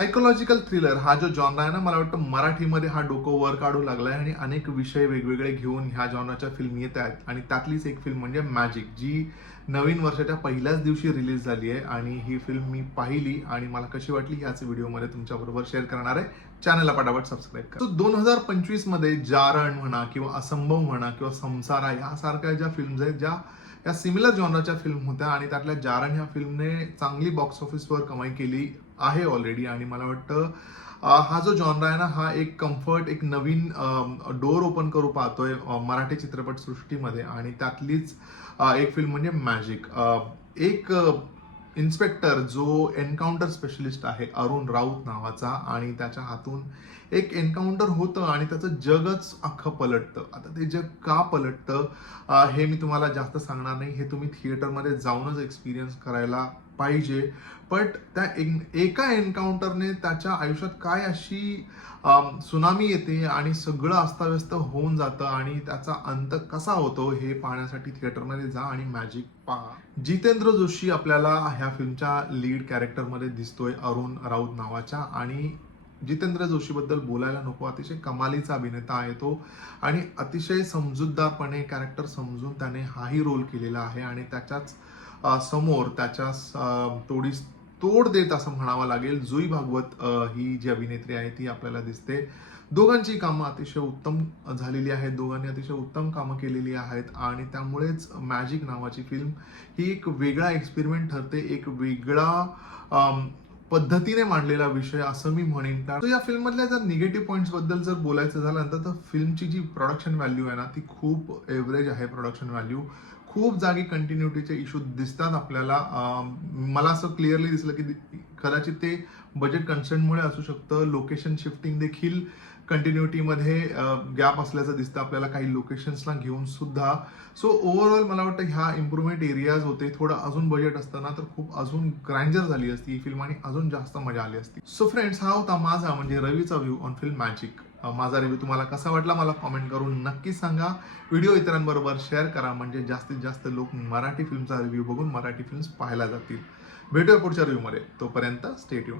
Psychological thriller हा जो genre आहे ना मला वाटतं मराठीमध्ये हा डोकं वर काढू लागलाय आणि अनेक विषय वेगवेगळे घेऊन ह्या जॉनरच्या फिल्म येत आहेत आणि त्यातलीच एक फिल्म म्हणजे मॅजिक जी नवीन वर्षाच्या पहिल्याच दिवशी रिलीज झाली आहे आणि ही फिल्म मी पाहिली आणि मला कशी वाटली ह्याच व्हिडिओमध्ये तुमच्याबरोबर शेअर करणार आहे. चॅनलला पटापट सबस्क्राईब करा. दोन हजार पंचवीसमध्ये जारण म्हणा किंवा असंभव म्हणा किंवा संसारा यासारख्या ज्या फिल्म्स आहेत ज्या या सिमिलर जॉनरच्या फिल्म होत्या आणि त्यातल्या जारण ह्या फिल्मने चांगली बॉक्स ऑफिसवर कमाई केली आहे ऑलरेडी आणि मला वाटतं हा जो जॉनर आहे ना हा एक कम्फर्ट एक नवीन डोअर ओपन करू पाहतोय मराठी चित्रपट सृष्टीमध्ये. आणि त्यातलीच एक फिल्म म्हणजे मॅजिक एक इन्स्पेक्टर जो एन्काउंटर स्पेशलिस्ट आहे अरुण राऊत नावाचा आणि त्याच्या हातून एक एन्काउंटर होतं आणि त्याचं जगच अख्खं पलटतं. आता ते जग का पलटतं हे मी तुम्हाला जास्त सांगणार नाही. हे तुम्ही थिएटरमध्ये जाऊनच एक्सपिरियन्स करायला पाहिजे. बट त्या एक- एका एन्काउंटरने त्याच्या आयुष्यात काय अशी सुनामी येते आणि सगळं अस्ताव्यस्त होऊन जातं आणि त्याचा अंत कसा होतो हे पाहण्यासाठी थिएटरमध्ये जा आणि मॅजिक पहा. जितेंद्र जोशी आपल्याला ह्या फिल्मच्या लीड कॅरेक्टरमध्ये दिसतोय अरुण राऊत नावाच्या आणि जितेंद्र जोशीबद्दल बोलायला नको. अतिशय कमालीचा अभिनेता आहे तो आणि अतिशय समजूतदारपणे कॅरेक्टर समजून त्याने हाही रोल केलेला आहे आणि त्याच्याच समोर त्याच्या तोडीस तोड देत असं म्हणावं लागेल. जुई भागवत ही जी अभिनेत्री आहे ती आपल्याला दिसते. दोघांची कामं अतिशय उत्तम झालेली आहेत. दोघांनी अतिशय उत्तम कामं केलेली आहेत. आणि त्यामुळेच मॅजिक नावाची फिल्म ही एक वेगळा एक्सपेरिमेंट ठरते. एक वेगळा पद्धतीने मांडलेला विषय असं मी म्हणेन. कारण या फिल्ममधल्या जर निगेटिव्ह पॉईंट्सबद्दल जर बोलायचं झालं तर तर फिल्मची जी प्रोडक्शन व्हॅल्यू आहे ना ती खूप एव्हरेज आहे प्रोडक्शन व्हॅल्यू खूप जागी कंटिन्युटीचे इश्यू दिसतात आपल्याला. मला असं क्लिअरली दिसलं की कदाचित ते बजेट कन्सर्नमुळे असू शकतं. लोकेशन शिफ्टिंग देखील कंटिन्युटीमध्ये गॅप असल्याचं दिसतं आपल्याला काही लोकेशन्सला घेऊन सुद्धा. सो ओव्हरऑल मला वाटतं ह्या इम्प्रुव्हमेंट एरियाज होते. थोडं अजून बजेट असतं ना तर खूप अजून ग्रँजर झाली असती ही फिल्म आणि अजून जास्त मजा आली असती. सो फ्रेंड्स हा होता माझा म्हणजे रवीचा व्ह्यू ऑन फिल्म मॅजिक माझा रिव्ह्यू तुम्हाला कसा वाटला मला कॉमेंट करून नक्की सांगा. व्हिडिओ इतरांबरोबर शेअर करा. म्हणजे जास्तीत जास्त लोक मराठी फिल्मचा रिव्ह्यू बघून मराठी फिल्म्स पाहायला जातील. भेटूया पुढच्या रिव्ह्यूमध्ये तोपर्यंत स्टेट येऊन